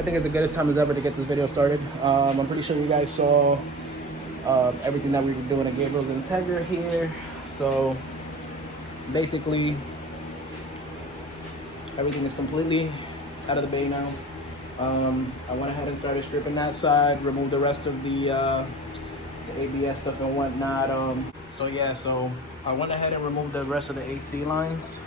I think it's the goodest time as ever to get this video started. I'm pretty sure you guys saw everything that we were doing at Gabriel's Integra here. So basically, everything is completely out of the bay now. I went ahead and started stripping that side, removed the rest of the ABS stuff and whatnot. So I went ahead and removed the rest of the AC lines,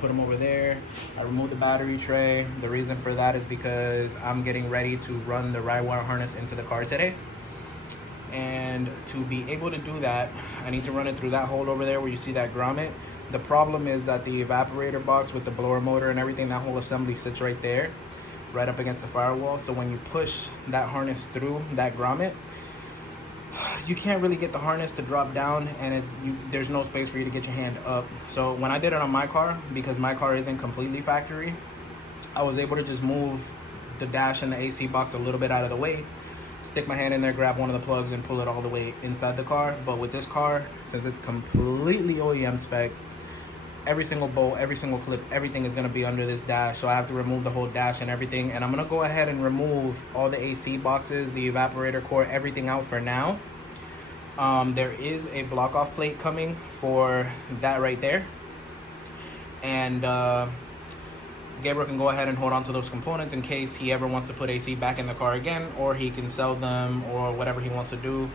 put them over there. I removed the battery tray. The reason for that is because I'm getting ready to run the ride wire harness into the car today. And to be able to do that, I need to run it through that hole over there where you see that grommet. The problem is that the evaporator box with the blower motor and everything, that whole assembly sits right there, right up against the firewall. So when you push that harness through that grommet, you can't really get the harness to drop down, and there's no space for you to get your hand up. So when I did it on my car, because my car isn't completely factory, I was able to just move the dash and the AC box a little bit out of the way, stick my hand in there, grab one of the plugs, and pull it all the way inside the car. But with this car, since it's completely OEM spec, every single bolt, every single clip, everything is going to be under this dash. So I have to remove the whole dash and everything. And I'm going to go ahead and remove all the AC boxes, the evaporator core, everything out for now. There is a block off plate coming for that right there. And Gabriel can go ahead and hold on to those components in case he ever wants to put AC back in the car again, or he can sell them, or whatever he wants to do.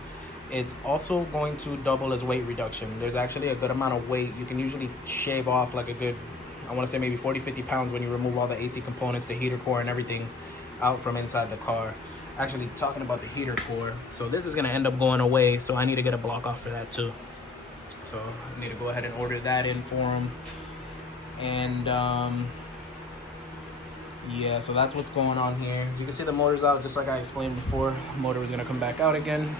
It's also going to double as weight reduction. There's actually a good amount of weight. You can usually shave off like a good, I want to say maybe 40-50 pounds when you remove all the AC components, the heater core and everything out from inside the car. Actually, talking about the heater core, so this is going to end up going away, so I need to get a block off for that too. So I need to go ahead and order that in for him. And yeah, so that's what's going on here. So you can see the motor's out, just like I explained before. Motor was going to come back out again.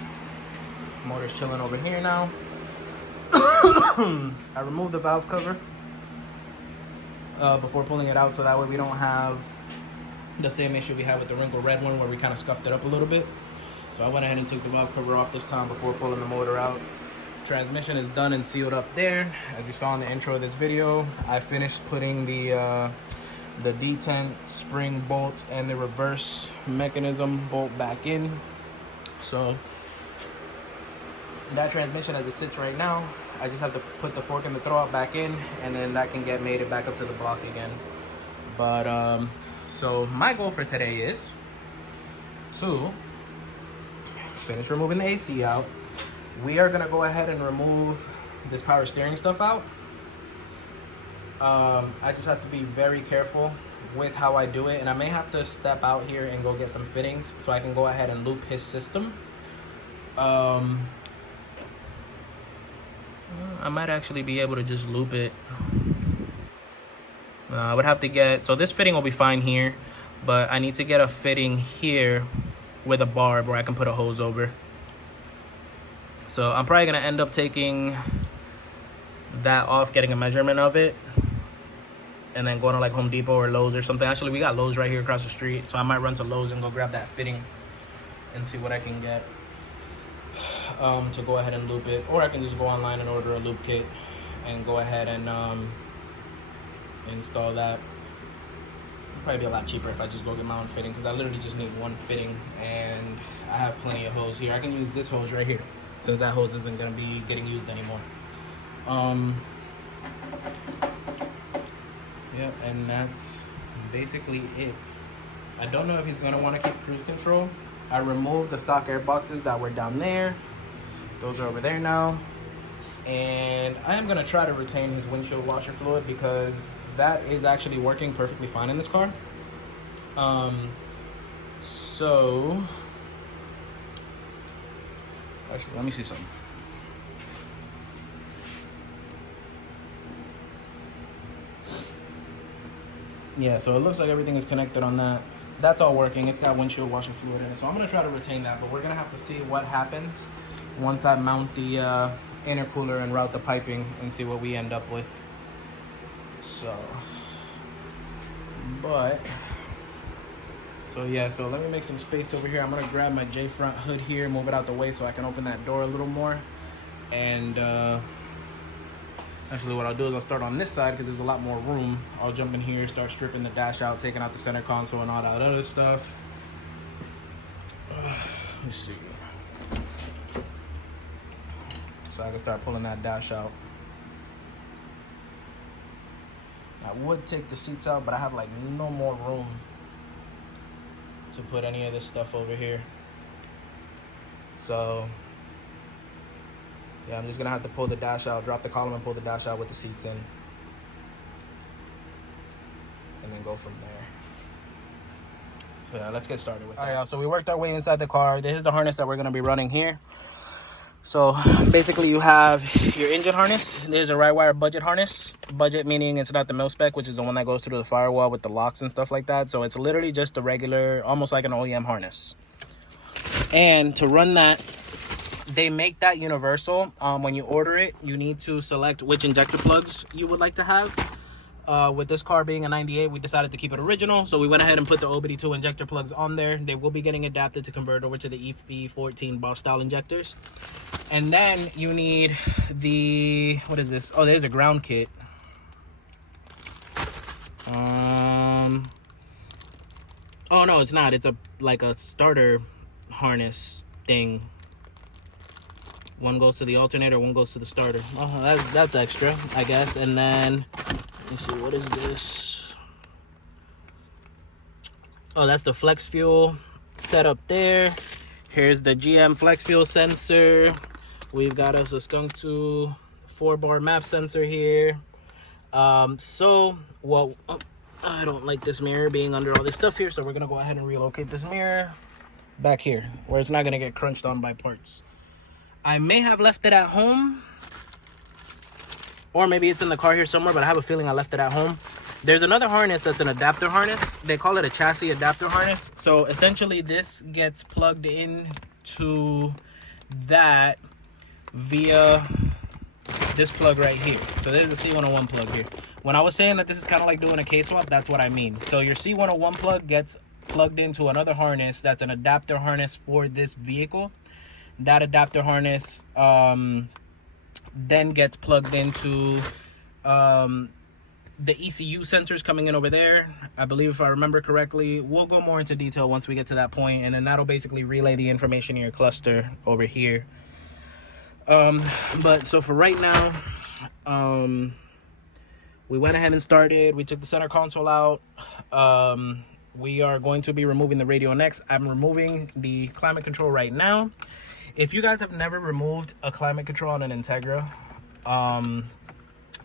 Motor's chilling over here now. I removed the valve cover before pulling it out, so that way we don't have the same issue we had with the wrinkle red one where we kind of scuffed it up a little bit. So I went ahead and took the valve cover off this time before pulling the motor out. Transmission is done and sealed up there. As you saw in the intro of this video, I finished putting the detent spring bolt and the reverse mechanism bolt back in. So that transmission as it sits right now, I just have to put the fork and the throwout back in, and then that can get mated back up to the block again. But so my goal for today is to finish removing the AC out. We are gonna go ahead and remove this power steering stuff out. I just have to be very careful with how I do it, and I may have to step out here and go get some fittings so I can go ahead and loop his system. I might actually be able to just loop it. I would have to get, so this fitting will be fine here, but I need to get a fitting here with a barb where I can put a hose over. So I'm probably gonna end up taking that off, getting a measurement of it, and then going to like Home Depot or Lowe's or something. Actually, we got Lowe's right here across the street, so I might run to Lowe's and go grab that fitting and see what I can get to go ahead and loop it. Or I can just go online and order a loop kit and go ahead and install that. It'll probably be a lot cheaper if I just go get my own fitting, because I literally just need one fitting and I have plenty of hose here. I can use this hose right here since that hose isn't going to be getting used anymore. Yeah, and that's basically it. I don't know if he's going to want to keep cruise control. I removed the stock air boxes that were down there. Those are over there now. And I am going to try to retain his windshield washer fluid, because that is actually working perfectly fine in this car. So actually, let me see something. Yeah, so it looks like everything is connected on that. That's all working. It's got windshield washer fluid in it. So I'm going to try to retain that, but we're going to have to see what happens once I mount the intercooler and route the piping and see what we end up with. So yeah, so let me make some space over here. I'm going to grab my J-front hood here, move it out the way so I can open that door a little more. And actually what I'll do is I'll start on this side because there's a lot more room. I'll jump in here, start stripping the dash out, taking out the center console and all that other stuff. Let's see. So I can start pulling that dash out. I would take the seats out, but I have like no more room to put any of this stuff over here. So yeah, I'm just gonna have to pull the dash out, drop the column and pull the dash out with the seats in, and then go from there. So yeah, let's get started with that. All right, y'all, so we worked our way inside the car. This is the harness that we're gonna be running here. So basically you have your engine harness. There's a ride wire budget harness. Budget meaning it's not the mil spec, which is the one that goes through the firewall with the locks and stuff like that. So it's literally just a regular, almost like an OEM harness. And to run that, they make that universal. When you order it, you need to select which injector plugs you would like to have. With this car being a 98, we decided to keep it original, so we went ahead and put the OBD2 injector plugs on there. They will be getting adapted to convert over to the EP14 Bosch style injectors. And then you need the, what is this? Oh, there's a ground kit. Oh no, it's not. It's like a starter harness thing. One goes to the alternator, one goes to the starter. Oh, that's extra, I guess. And then let's see, what is this? Oh, that's the flex fuel setup there. Here's the GM flex fuel sensor. We've got us a Skunk 2 4-bar map sensor here. I don't like this mirror being under all this stuff here, so we're gonna go ahead and relocate this mirror back here where it's not gonna get crunched on by parts. I may have left it at home, or maybe it's in the car here somewhere, but I have a feeling I left it at home. There's another harness that's an adapter harness. They call it a chassis adapter harness. So essentially this gets plugged in to that via this plug right here. So there's a C101 plug here. When I was saying that this is kind of like doing a K-swap, that's what I mean. So your C101 plug gets plugged into another harness that's an adapter harness for this vehicle. That adapter harness then gets plugged into the ECU sensors coming in over there. I believe, if I remember correctly, we'll go more into detail once we get to that point, and then that'll basically relay the information in your cluster over here. But so for right now, we went ahead and started. We took the center console out. We are going to be removing the radio next. I'm removing the climate control right now. If you guys have never removed a climate control on an Integra, I'm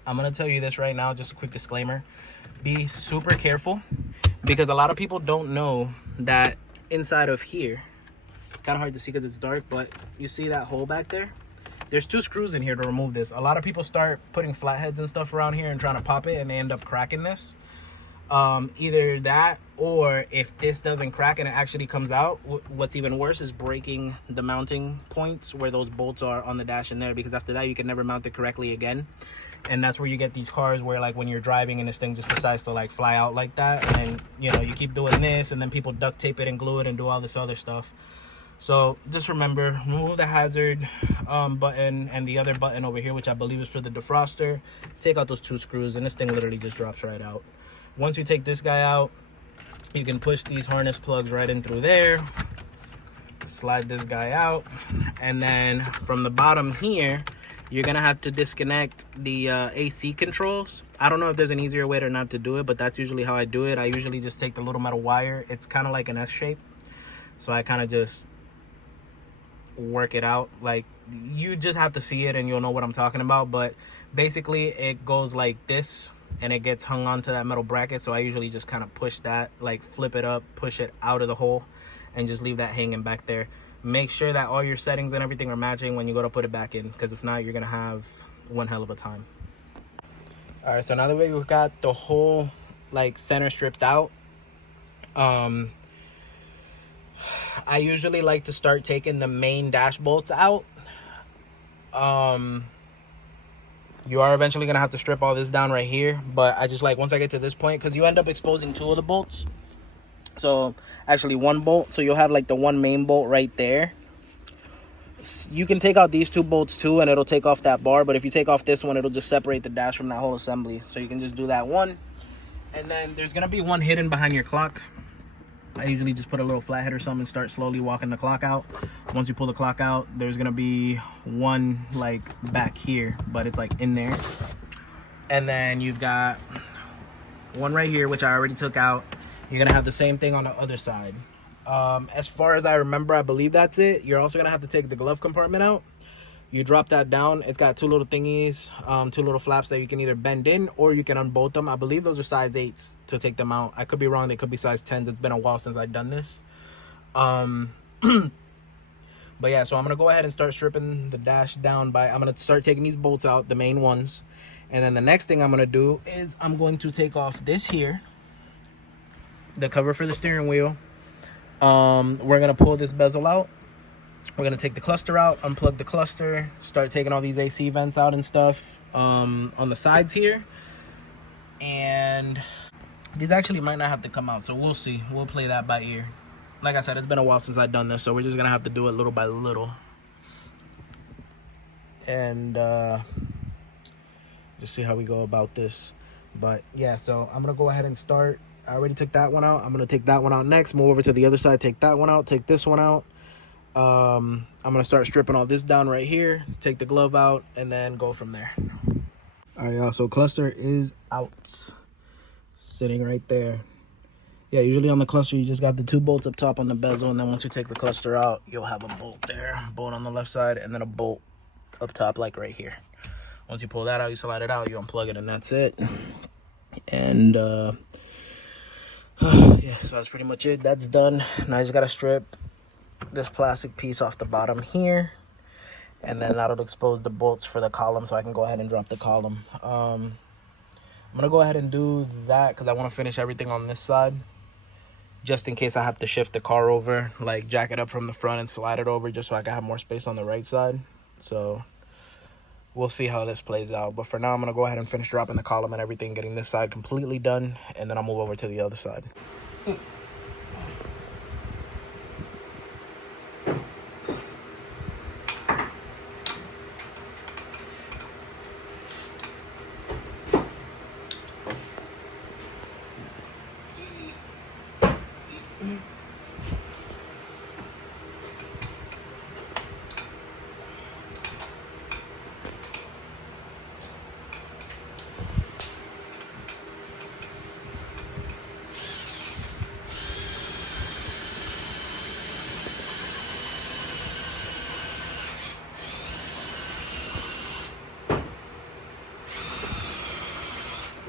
going to tell you this right now, just a quick disclaimer. Be super careful, because a lot of people don't know that inside of here, it's kind of hard to see because it's dark, but you see that hole back there? There's 2 screws in here to remove this. A lot of people start putting flatheads and stuff around here and trying to pop it, and they end up cracking this. Either that, or if this doesn't crack and it actually comes out, what's even worse is breaking the mounting points where those bolts are on the dash in there, because after that you can never mount it correctly again. And that's where you get these cars where, like, when you're driving and this thing just decides to like fly out like that, and you know, you keep doing this and then people duct tape it and glue it and do all this other stuff. So just remember, remove the hazard button and the other button over here, which I believe is for the defroster. Take out those 2 screws and this thing literally just drops right out. Once you take this guy out, you can push these harness plugs right in through there, slide this guy out, and then from the bottom here, you're gonna have to disconnect the AC controls. I don't know if there's an easier way to not to do it, but that's usually how I do it. I usually just take the little metal wire. It's kind of like an S shape, so I kind of just work it out. Like, you just have to see it and you'll know what I'm talking about, but basically it goes like this and it gets hung onto that metal bracket. So I usually just kind of push that, like flip it up, push it out of the hole, and just leave that hanging back there. Make sure that all your settings and everything are matching when you go to put it back in, because if not, you're gonna have one hell of a time. All right, so now that we've got the whole like center stripped out, I usually like to start taking the main dash bolts out. You are eventually gonna have to strip all this down right here, but I just like, once I get to this point, because you end up exposing 2 of the bolts, so actually 1 bolt, so you'll have like the 1 main bolt right there. You can take out these 2 bolts too and it'll take off that bar, but if you take off this one, it'll just separate the dash from that whole assembly. So you can just do that one, and then there's gonna be 1 hidden behind your clock. I usually just put a little flathead or something and start slowly walking the clock out. Once you pull the clock out, there's gonna be one like back here, but it's like in there. And then you've got one right here, which I already took out. You're gonna have the same thing on the other side. As far as I remember, I believe that's it. You're also gonna have to take the glove compartment out. You drop that down. It's got two little thingies, two little flaps that you can either bend in or you can unbolt them. I believe those are size 8s to take them out. I could be wrong. They could be size 10s. It's been a while since I've done this. But yeah, so I'm gonna go ahead and start stripping the dash down I'm gonna start taking these bolts out, the main ones. And then the next thing I'm gonna do is I'm going to take off this here, the cover for the steering wheel. We're gonna pull this bezel out. We're gonna take the cluster out, unplug the cluster, start taking all these AC vents out and stuff on the sides here. And these actually might not have to come out, so we'll see. We'll play that by ear. Like I said, it's been a while since I've done this, so we're just gonna have to do it little by little. And just see how we go about this. But yeah, so I'm gonna go ahead and start. I already took that one out. I'm gonna take that one out next, move over to the other side, take that one out, take this one out. I'm gonna start stripping all this down right here, take the glove out, and then go from there. All right, y'all, so cluster is out, sitting right there. Yeah, usually on the cluster you just got the 2 bolts up top on the bezel, and then once you take the cluster out, you'll have a bolt there, bolt on the left side, and then a bolt up top like right here. Once you pull that out, you slide it out, you unplug it, and that's it. And yeah, so that's pretty much it. That's done. Now I just gotta strip this plastic piece off the bottom here, and then that'll expose the bolts for the column, so I can go ahead and drop the column. I'm gonna go ahead and do that because I want to finish everything on this side, just in case I have to shift the car over, like jack it up from the front and slide it over, just so I can have more space on the right side. So we'll see how this plays out, but for now I'm gonna go ahead and finish dropping the column and everything, getting this side completely done, and then I'll move over to the other side.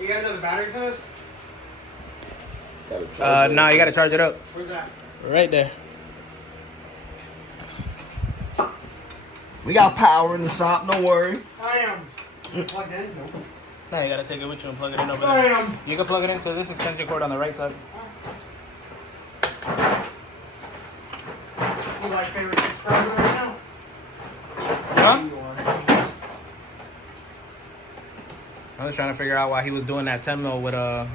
You got another battery for this? No, you gotta charge it up. Where's that? Right there. We got power in the shop, don't worry. I am. Plugged in? No. No, you gotta take it with you and plug it in over I there. am. You can plug it into this extension cord on the right side. You like favorite subscriber right now? Huh? You are. I was trying to figure out why he was doing that 10 mil with a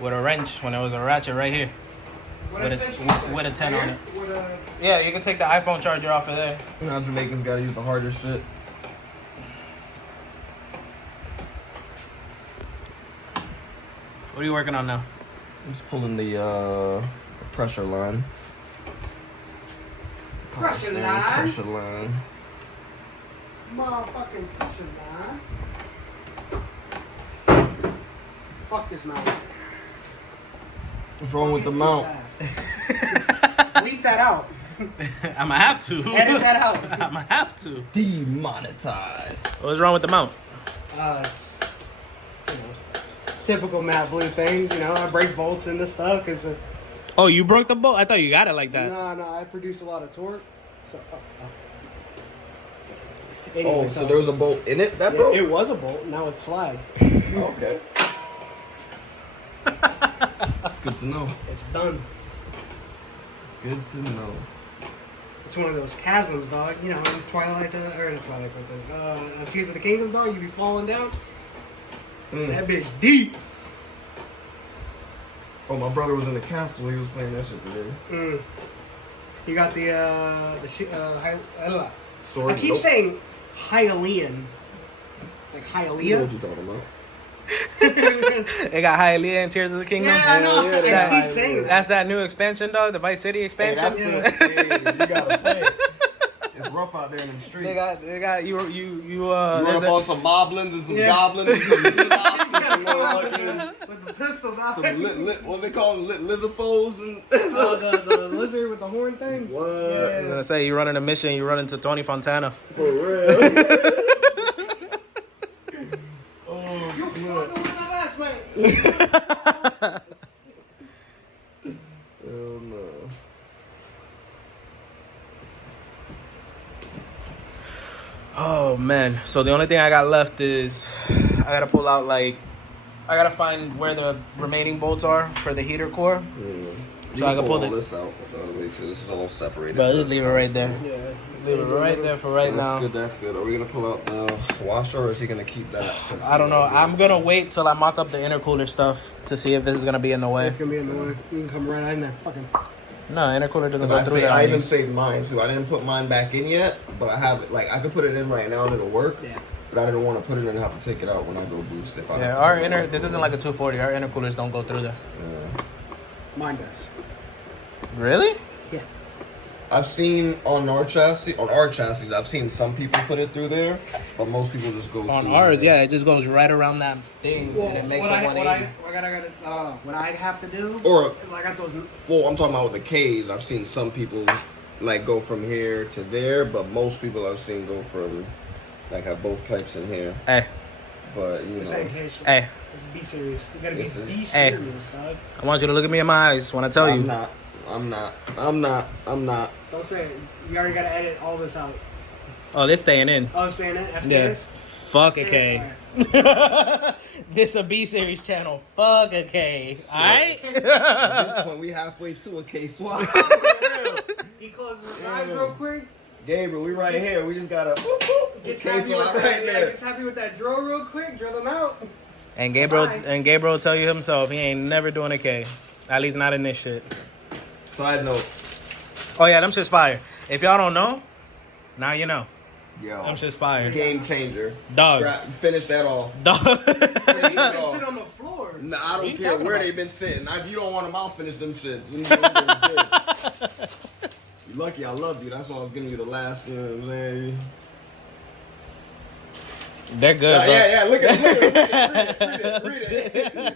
wrench when there was a ratchet right here. With a 10 on it. Yeah, you can take the iPhone charger off of there. You know, Jamaicans gotta use the hardest shit. What are you working on now? I'm just pulling the pressure line. Pressure line? Pressure line. Motherfucking pressure line. Fuck this mount. What's wrong with the mount? Leave that out. I'ma have to. Edit that out. I'ma have to. Demonetized. What's wrong with the mount? You know, typical matte blue things. You know, I break bolts into stuff because. Oh, you broke the bolt? I thought you got it like that. No, I produce a lot of torque. So. Anyway, Oh, so there was a bolt in it that yeah, broke? it was a bolt. Now it's slide. Okay. That's good to know. It's done. Good to know. It's one of those chasms, dog. You know, in Twilight, or in Twilight Princess, Tears of the Kingdom, dog. You be falling down. That bitch deep. Oh, my brother was in the castle. He was playing that shit today. You got the Sword? I keep saying Hylian. Like You know Hylia. what you're talking about. It got Hialeah and Tears of the Kingdom. Yeah, I know. Yeah, they got I keep saying that. That's that new expansion, dog. The Vice City Hey, expansion. that's the, hey, you gotta play. It's rough out there in them streets. They got you. You run there's up on some moblins and some goblins and some Enochs and some motherfucking With the pistol, dog. some what they call them, lizards and The lizard with the horn thing. what? I was gonna say you running a mission, you run into Tony Fontana. For real. You fucking with my last man. Hell no. Oh man. So the only thing I got left is I gotta pull out I gotta find where the remaining bolts are for the heater core. So I can pull this out. So this is all separated. Bro, just leave it right there. Yeah. Leave it right there for right now. That's good. Are we gonna pull out the washer or is he gonna keep that? I don't know. I'm gonna wait till I mock up the intercooler stuff to see if this is gonna be in the way. It's gonna be in the way. You can come right in there. Fucking. No, intercooler doesn't go through that. I even saved mine too. I didn't put mine back in yet, but I have it. Like I could put it in right now and it'll work. Yeah. But I didn't want to put it in and have to take it out when I go boost. If I Yeah, our this isn't like a 240. Our intercoolers don't go through there. Mine does. Really? Yeah. I've seen on our chassis, I've seen some people put it through there, but most people just go On through ours, there. yeah, it just goes right around that thing Well, and it makes what a 180. what I have to do, Or- I got those. Well, I'm talking about with the K's. I've seen some people like go from here to there, but most people I've seen go from like have both pipes in here. Hey, But you This know, ain't case. hey, It's B series. You gotta be This is- B Hey. serious, dog. I want you to look at me in my eyes when I tell you. I'm not. Don't say it. You already gotta edit all this out. Oh, this staying in. Oh, saying it. Yeah. FKS. Fuck a K. This a B series channel. Fuck a K. Alright? At this point, we halfway to a K swap. He closes his eyes real quick. Gabriel, we right here. We just gotta Gets K happy swap with right that. Yeah, there. gets happy with that drill real quick. Drill them out. And Gabriel will tell you himself he ain't never doing a K. At least not in this shit. Side note, Oh yeah, them shit's fire. If y'all don't know, now you know. yo, Them shit's fire. game changer. Dog. Finish that off. Dog. Finish He that can off. sit on the floor. Nah, I What don't you care talking where about? they've been sitting. If you don't want them, I'll finish them shits. You lucky I love you. That's why I was giving you the last. You know what I'm saying? They're good, bro. Yeah. Look at it. Read it.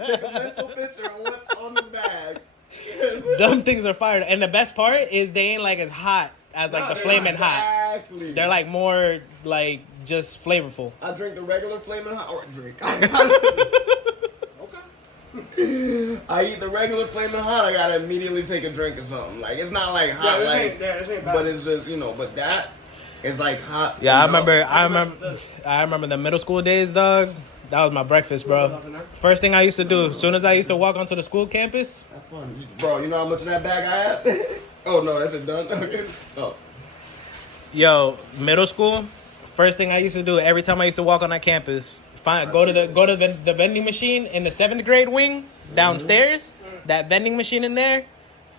Take a mental picture of what's on the bag. Them things are fire. And the best part is they ain't like as hot as like the flaming hot. Exactly. They're like more like just flavorful. I drink the regular flaming hot or drink. Okay. I eat the regular flaming hot. I gotta immediately take a drink or something. Like it's not like hot, this ain't bad. but it's just but that is like hot. Yeah, enough. I remember the middle school days, dog. That was my breakfast, bro. First thing I used to do, as soon as I used to walk onto the school campus. Have fun, bro. You know how much of that bag I had? Oh no, that's it done. Okay. Oh. Yo, middle school. First thing I used to do every time I used to walk on that campus, go to the vending machine in the 7th grade wing downstairs. That vending machine in there,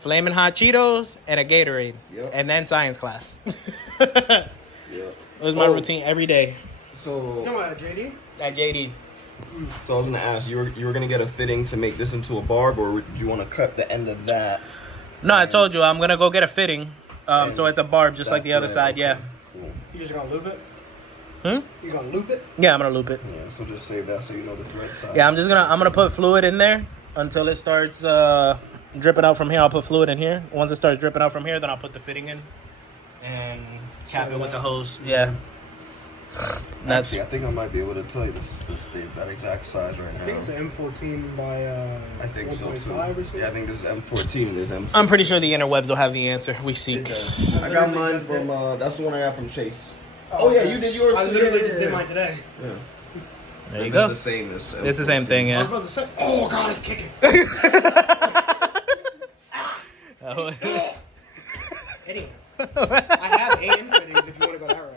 flaming hot Cheetos and a Gatorade, Yep. and then science class. Yeah. It was my routine every day So, Come on, JD. at JD. so I was gonna ask you were gonna get a fitting to make this into a barb, or do you want to cut the end of that? No, I told you I'm gonna go get a fitting. So it's a barb just like the other side. Yeah. Cool. You just gonna loop it? Hmm? You gonna loop it? Yeah, I'm gonna loop it. Yeah. So just save that so you know the thread side. Yeah, I'm gonna put fluid in there until it starts dripping out from here. I'll put fluid in here. Once it starts dripping out from here, then I'll put the fitting in and cap it with the hose. Yeah. That's Actually, I think I might be able to tell you that exact size right now. I think it's an M14 by I think so 1.5 too. or something. Yeah, I think this is M14 and this M6. I'm pretty sure the interwebs will have the answer we It seek. does. I got mine from. That's the one I got from Chase. Oh yeah, you did yours. I too. literally just did mine today. Yeah. There you It's go. the same as. It's the same thing, I was yeah. about to say, oh god, it's kicking. Idiot. I have AM fittings if you want to go that route.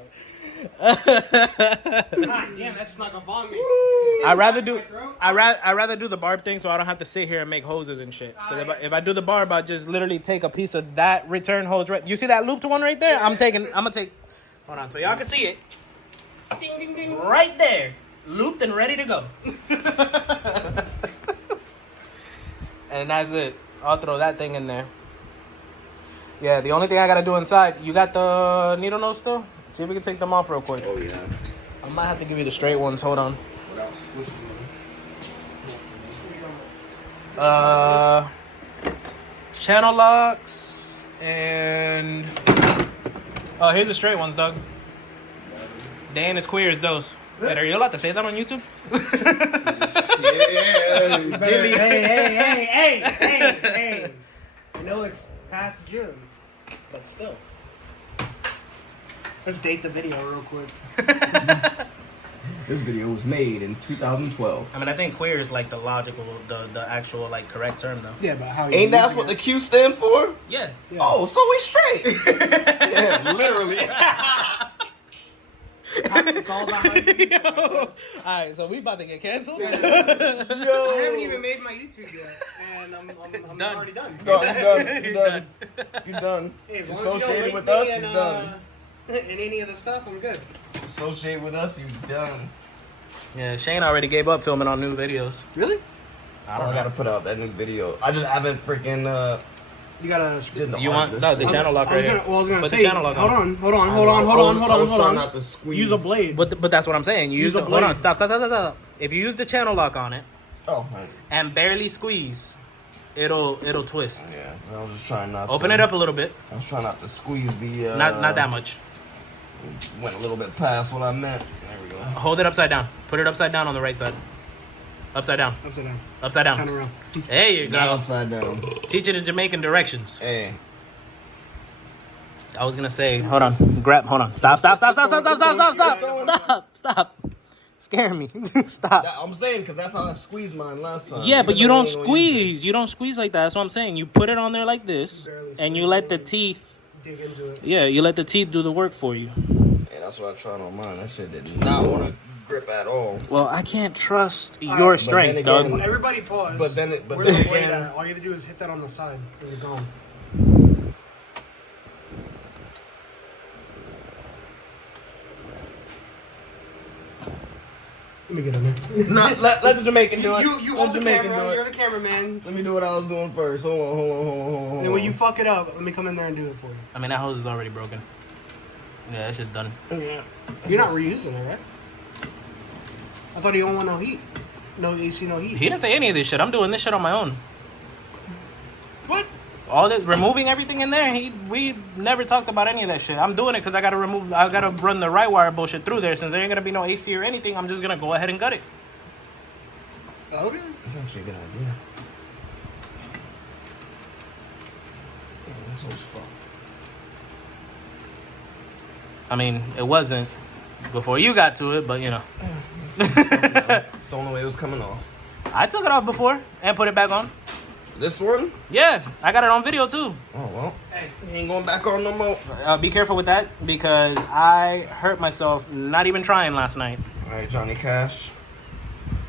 God damn, that's not gonna bong me. I'd rather do the barb thing so I don't have to sit here and make hoses and shit. Because if I do the barb, I just literally take a piece of that return hose right. You see that looped one right there? I'm gonna take. Hold on, so y'all can see it. Ding ding ding. Right there. Loop looped and ready to go. And that's it. I'll throw that thing in there. Yeah, the only thing I gotta do inside, you got the needle nose still? See if we can take them off real quick. Oh yeah. I might have to give you the straight ones. Hold on. Without squishing them. Channel locks and oh, here's the straight ones, Doug. They ain't as queer as those. Wait, are you allowed to say that on YouTube? Yeah. Dilly, hey. I know it's past June, but still. Let's date the video real quick. This video was made in 2012. I mean, I think queer is like the logical, the actual like correct term though. Yeah, but how you Ain't that using what the it? Q stand for? Yeah. Yeah. Oh, so we straight. Yeah, literally. It's all about how you use it. All right, so we about to get canceled. I haven't even made my YouTube yet, and I'm Done. already done. No, you're done. You're done. Hey, as long as you don't Associated link with me us, in, you're done. In any of the stuff, I'm good. Associate with us, you're done. Yeah, Shane already gave up filming on new videos. Really? I gotta put out that new video. I just haven't freaking You gotta. did the You want artist. no the channel lock right here. I was gonna Put the say. channel lock Hold on. on. I was trying not to squeeze. Use a blade. But that's what I'm saying. You use a the, hold on, blade. stop. If you use the channel lock on it Oh, right. and barely squeeze, it'll twist. Yeah, I was just trying not Open to. it up a little bit. I was trying not to squeeze the. Not that much. Went a little bit past what I meant. There we go. Hold it upside down. Put it upside down on the right side. Upside down. Upside down. Upside down. Turn around. There you Not go. upside down. Teach it in Jamaican directions. Hey. I was gonna say, hold on. Stop. Scare me. Stop. I'm saying because that's how I squeezed mine last time. Yeah, but Even you though don't I ain't gonna use squeeze. You don't squeeze like that. That's what I'm saying. You put it on there like this, and you let the teeth. Dig into it. Yeah, you let the teeth do the work for you. it. Yeah, that's what I tried on mine. That shit did not want to grip at all. Well, I can't trust your strength, then dog. again- Everybody pause. Where's then the blade again, at? all you have to do is hit that on the side, and you're gone. Let me get in there. Not let the Jamaican do it. You Let hold the Jamaican camera. do it. You're the cameraman. Let me do what I was doing first. Hold on. And when you fuck it up, let me come in there and do it for you. I mean, that hose is already broken. Yeah, that shit's done. Yeah. You're not reusing it, right? I thought you don't want no heat. No AC, no heat. He didn't say any of this shit. I'm doing this shit on my own. What? All this removing everything in there. We never talked about any of that shit. I'm doing it because I gotta run the right wire bullshit through there. Since there ain't gonna be no AC or anything, I'm just gonna go ahead and gut it. Okay. That's actually a good idea. Yeah, this hole's fucked. I mean, it wasn't before you got to it, but you know. It's the only way it was coming off. I took it off before and put it back on. This one? Yeah, I got it on video too. Oh, well. He ain't going back on no more. Be careful with that because I hurt myself not even trying last night. All right, Johnny Cash.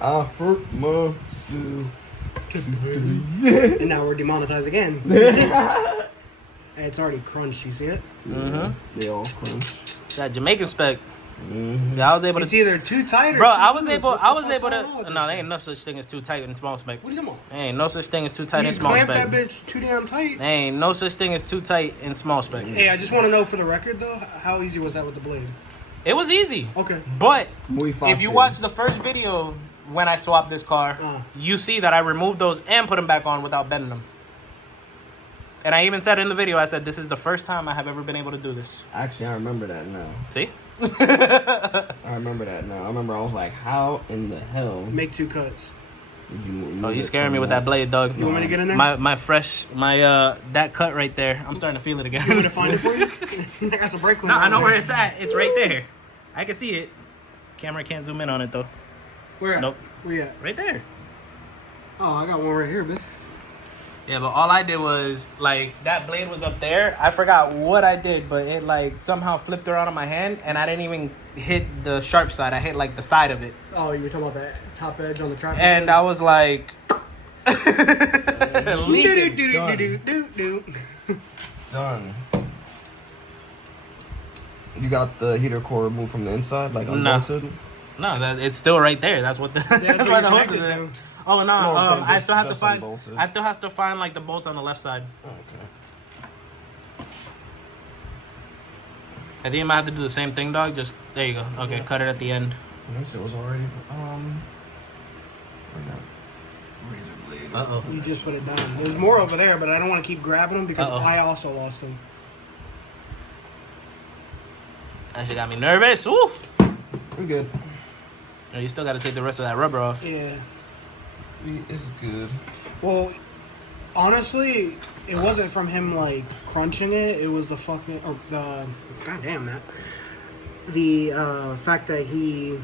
I hurt myself. And now we're demonetized again. Hey, it's already crunched. You see it? Mm-hmm. They all crunch. That Jamaican spec. Mm-hmm. Yeah, I was able to. It's either too tight or Bro, too I was loose. able. What I the was fuck's able going on to. with No, this there thing? ain't no such thing as too tight and small spec. What are you talking about? There ain't no such thing as too tight You and small clamp spec. that bitch too damn tight. There ain't no such thing as too tight and small spec. Hey, I just want to know for the record though, how easy was that with the blade? It was easy. Okay. But Muy if you fácil. watch the first video when I swapped this car, you see that I removed those and put them back on without bending them. And I even said in the video, I said, this is the first time I have ever been able to do this. Actually, I remember that now. See? I remember that now. I remember I was like, how in the hell Make two cuts. did you move Oh, you it scaring from me with that blade, dog. You want me to get in there? That cut right there. I'm starting to feel it again. You want me to find it for you? I got some brake No, I know where it's at. It's right there. I can see it. Camera can't zoom in on it though. Where at? Nope. Where you at? Right there. Oh, I got one right here, bitch. Yeah, but all I did was, like, that blade was up there. I forgot what I did, but it, like, somehow flipped around on my hand, and I didn't even hit the sharp side. I hit, like, the side of it. Oh, you were talking about that top edge on the tripod? And I was like... Done. You got the heater core removed from the inside, like No. unbolted? No, it's still right there. That's what that's why the hose is there. Oh no, I still have to find. I still have to find like the bolts on the left side. Oh, okay. I think I might have to do the same thing, dog. Just there you go. Okay, cut it at the end. It was already. You just put it down. There's more over there, but I don't want to keep grabbing them because I also lost them. That shit got me nervous. Woo! We're good. Oh, you still got to take the rest of that rubber off. Yeah. It's good. Well, honestly, it wasn't from him like crunching it. It was the fucking goddamn that. The fact that he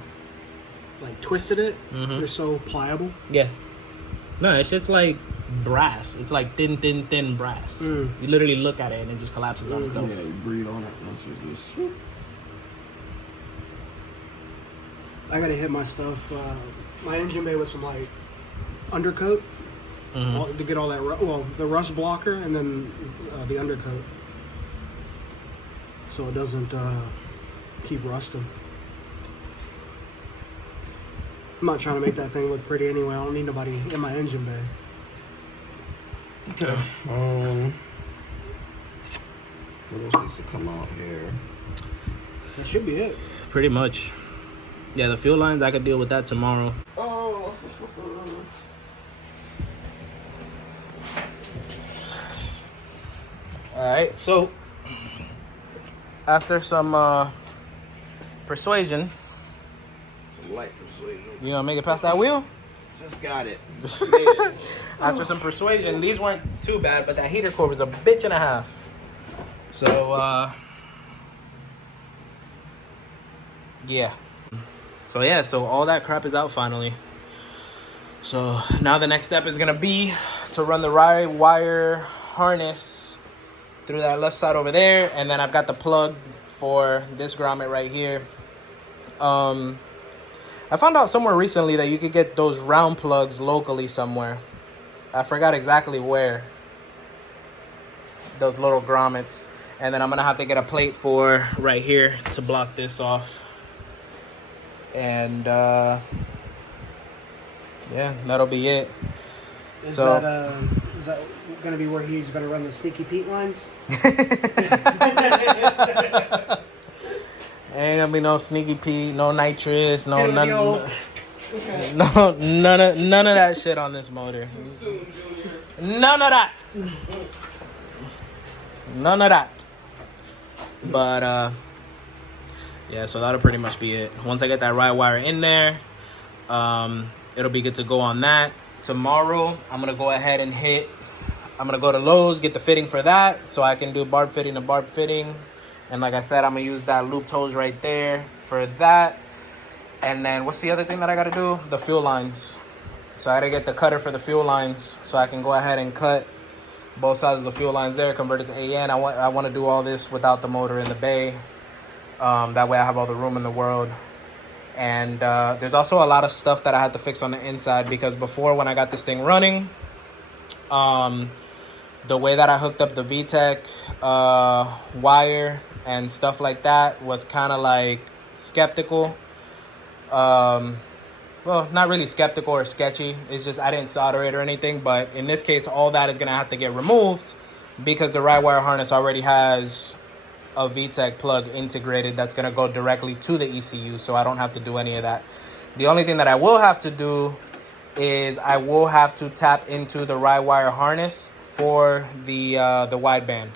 like twisted it. It was so pliable. Yeah. No, it's just like brass. It's like thin brass. You literally look at it and it just collapses on itself. Yeah, you breathe on it once you just. I gotta hit my stuff, my engine bay with some like undercoat to get all that. The rust blocker and then the undercoat, so it doesn't keep rusting. I'm not trying to make that thing look pretty anyway. I don't need nobody in my engine bay. Okay. What else needs to come out here? That should be it. Pretty much. Yeah, the fuel lines, I could deal with that tomorrow. Oh. Alright, so after some persuasion, Some light persuasion. you gonna make it past that wheel? Just got it. After some persuasion, these weren't too bad, but that heater core was a bitch and a half. So, yeah. So all that crap is out finally. So now the next step is gonna be to run the wire harness through that left side over there, and then I've got the plug for this grommet right here. I found out somewhere recently that you could get those round plugs locally somewhere. I forgot exactly where. Those little grommets. And then I'm gonna have to get a plate for right here to block this off. And yeah, that'll be it. Is that gonna be where he's gonna run the Sneaky Pete lines? Ain't gonna be no Sneaky Pete, no nitrous, none of that shit on this motor. None of that. None of that. But yeah, so that'll pretty much be it. Once I get that ride wire in there, it'll be good to go on that. Tomorrow, I'm gonna go ahead and I'm gonna go to Lowe's, get the fitting for that, so I can do barb fitting to barb fitting. And like I said, I'm gonna use that looped hose right there for that. And then what's the other thing that I gotta do? The fuel lines. So I gotta get the cutter for the fuel lines so I can go ahead and cut both sides of the fuel lines there, convert it to AN. I want to do all this without the motor in the bay. That way I have all the room in the world. And there's also a lot of stuff that I had to fix on the inside, because before, when I got this thing running, the way that I hooked up the VTEC wire and stuff like that was kind of like skeptical. Well, not really skeptical or sketchy. It's just I didn't solder it or anything. But in this case, all that is going to have to get removed because the ride wire harness already has a VTEC plug integrated that's going to go directly to the ECU. So I don't have to do any of that. The only thing that I will have to do is I will have to tap into the ride wire harness for the wideband,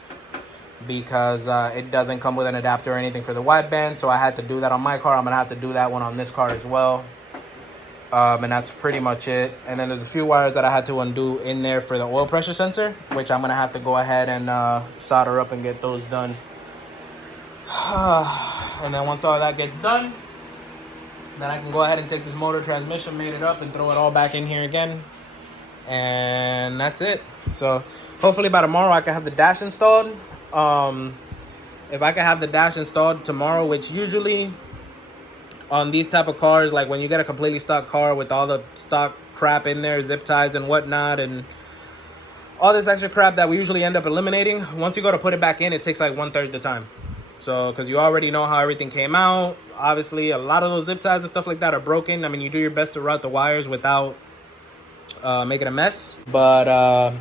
because it doesn't come with an adapter or anything for the wideband. So I had to do that on my car. I'm going to have to do that one on this car as well. And that's pretty much it. And then there's a few wires that I had to undo in there for the oil pressure sensor, which I'm going to have to go ahead and solder up and get those done. And then once all that gets done, then I can go ahead and take this motor, transmission, made it up, and throw it all back in here again. And that's it. So hopefully by tomorrow I can have the dash installed. If I can have the dash installed tomorrow, which usually on these type of cars, like when you get a completely stock car with all the stock crap in there, zip ties and whatnot, and all this extra crap that we usually end up eliminating, once you go to put it back in, it takes like 1/3 the time. So, because you already know how everything came out. Obviously, a lot of those zip ties and stuff like that are broken. I mean, you do your best to route the wires without making a mess. But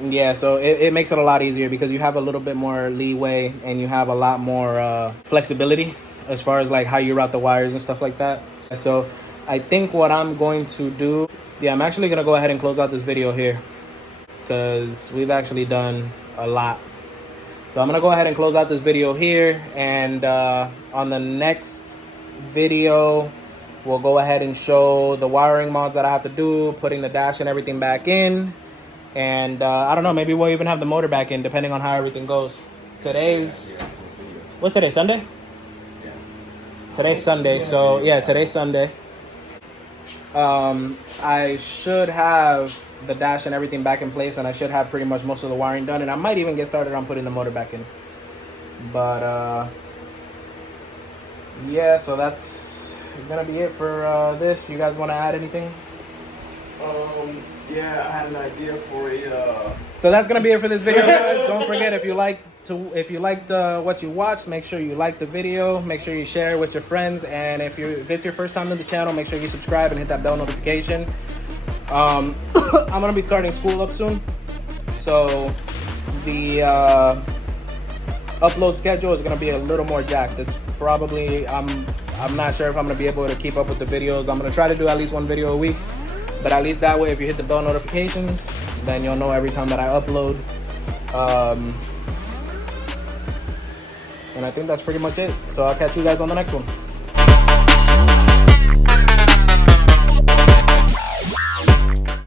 yeah, so it makes it a lot easier because you have a little bit more leeway and you have a lot more flexibility as far as like how you route the wires and stuff like that. So I think what I'm going to do, yeah, I'm actually going to go ahead and close out this video here because we've actually done a lot. So I'm going to go ahead and close out this video here, and on the next video, we'll go ahead and show the wiring mods that I have to do, putting the dash and everything back in. And I don't know, maybe we'll even have the motor back in depending on how everything goes. What's today, Sunday? Today's Sunday, so yeah, today's Sunday. I should have the dash and everything back in place, and I should have pretty much most of the wiring done, and I might even get started on putting the motor back in. But yeah, so that's gonna be it for this. You guys want to add anything? Yeah, I had an idea for a. So that's gonna be it for this video, guys. Don't forget, if you liked what you watched, make sure you like the video. Make sure you share it with your friends, and if it's your first time to the channel, make sure you subscribe and hit that bell notification. I'm gonna be starting school up soon, so the upload schedule is gonna be a little more jacked. It's probably I'm not sure if I'm gonna be able to keep up with the videos. I'm gonna try to do at least one video a week, but at least that way, if you hit the bell notifications, then you'll know every time that I upload. And I think that's pretty much it. So I'll catch you guys on the next one.